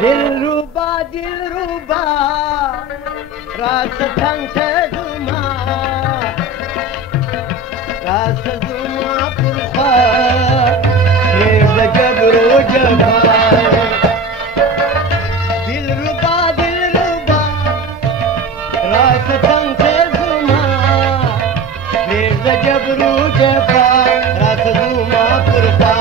Dilruba, Dilruba, Rasa Tante Zuma, Rasa Zuma Purkha, Nirza Jabru Jabba. Dilruba, Dilruba, Rasa Tante Zuma, Nirza Jabru Jabba, Rasa Zuma Purkha.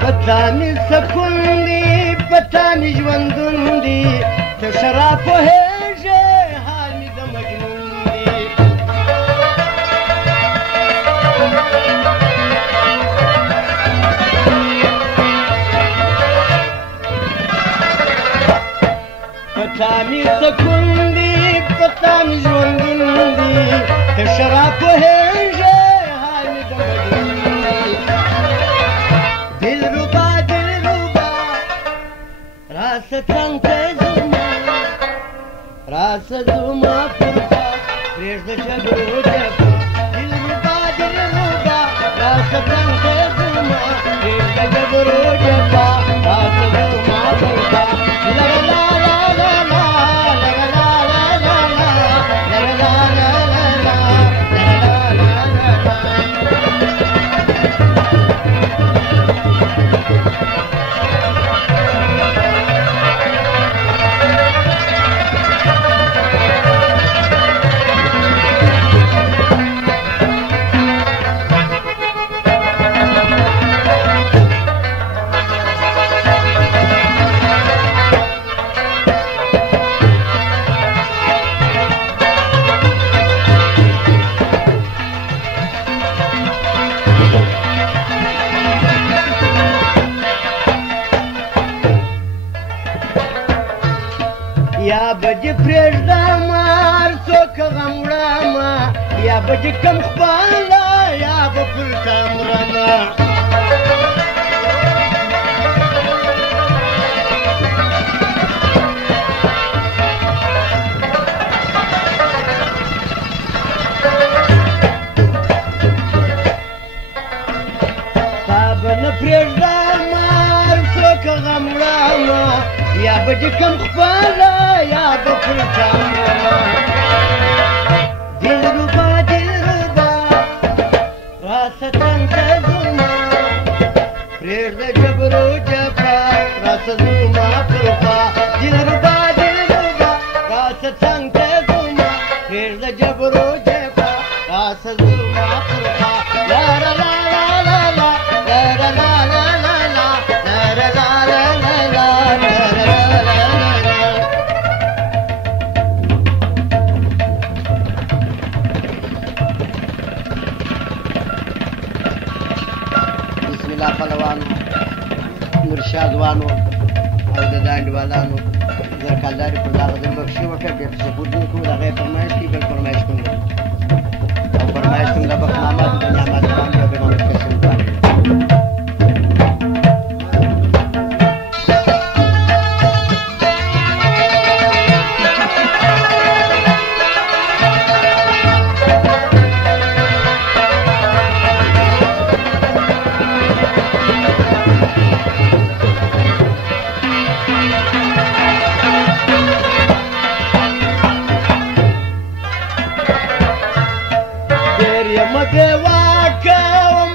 پتانی سکون دی پتانی ژوندون دی ته شراب پوهېږې حال مې د مجنون دی پتانی سکون دی پتانی ژوندون دی ته شراب پوهېږې حال مې د مجنون دی Dilruba, Dilruba, Rasa Tante Zuma, Rasa Zuma Purkha, Nirza Jabru Jabba. Dilruba, Dilruba, Rasa Tante Zuma, Nirza Jabru Jabba, Rasa Zuma Purkha. La la la la la la, la la la la la, la la la la la, la la la la. یا بجې پرېږدم هر څوک غم وړمه یا بجې کم خپله یا به پورته مرمه تا به نه پرېږدم هر څوک غم وړمه یا بجې کم خپله یا به پورته مرمه Dilruba, Dilruba, Rasa Tante Zuma, Nirza Jabru Jabba, Rasa Zuma Purkha. Dilruba, Dilruba, Rasa Tante Zuma, Nirza Jabru Jabba, Rasa Zuma Purkha. La la la la la la, la la la la la la, la la la la la la, la la la la la. بسم الله پهلوانو مرشادوانو او د دانډوالانو زرکالداري پر دغه ځل بخښي وکړه بیا په ثبوت نه کوو د هغه یې فرمایش کوي بل فرمایش کوم او فرمایش کوم د بخت محمد د نعمت خان او بېمانت قسم خان Mabewaka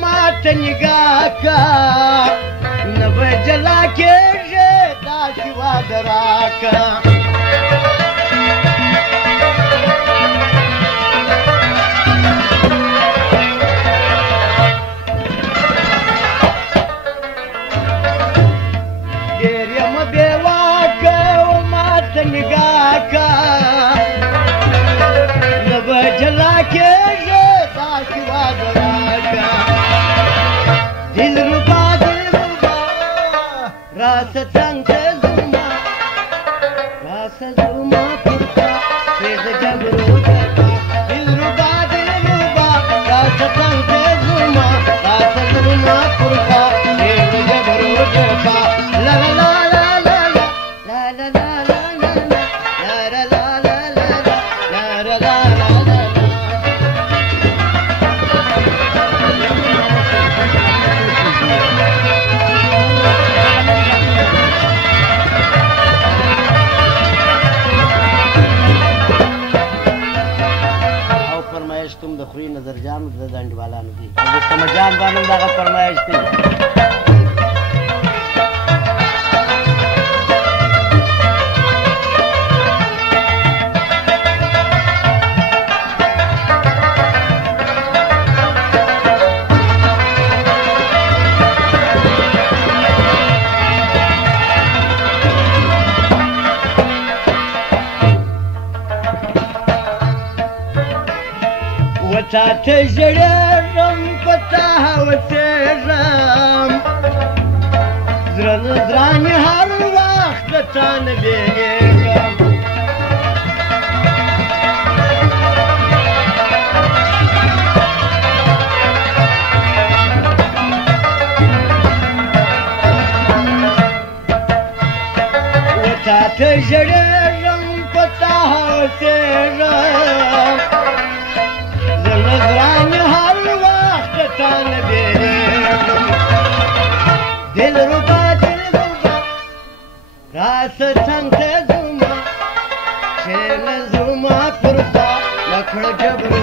mata nigaka nabajala keje dasi wadaraka راس څنګ زما راس زما پرتا پرېږ د جګړو جګړه دلربا دلربا راس څنګ زما راس زما پرتا پرېږ د جګړو جګړه لا لا لا لا لا لا لا لا तुम د خوري نظر جان د ډنډوالانو دي د سمجان باندې دغه فرمایش دي وتاته ژړېږم په تا هوسېږم زړه نه درانې هر وخت د تا نه بېلېږم وتاته ژړېږم په تا هوسېږم دلربا دلربا راس څنګ زما شین زما پرتا لکړه جبر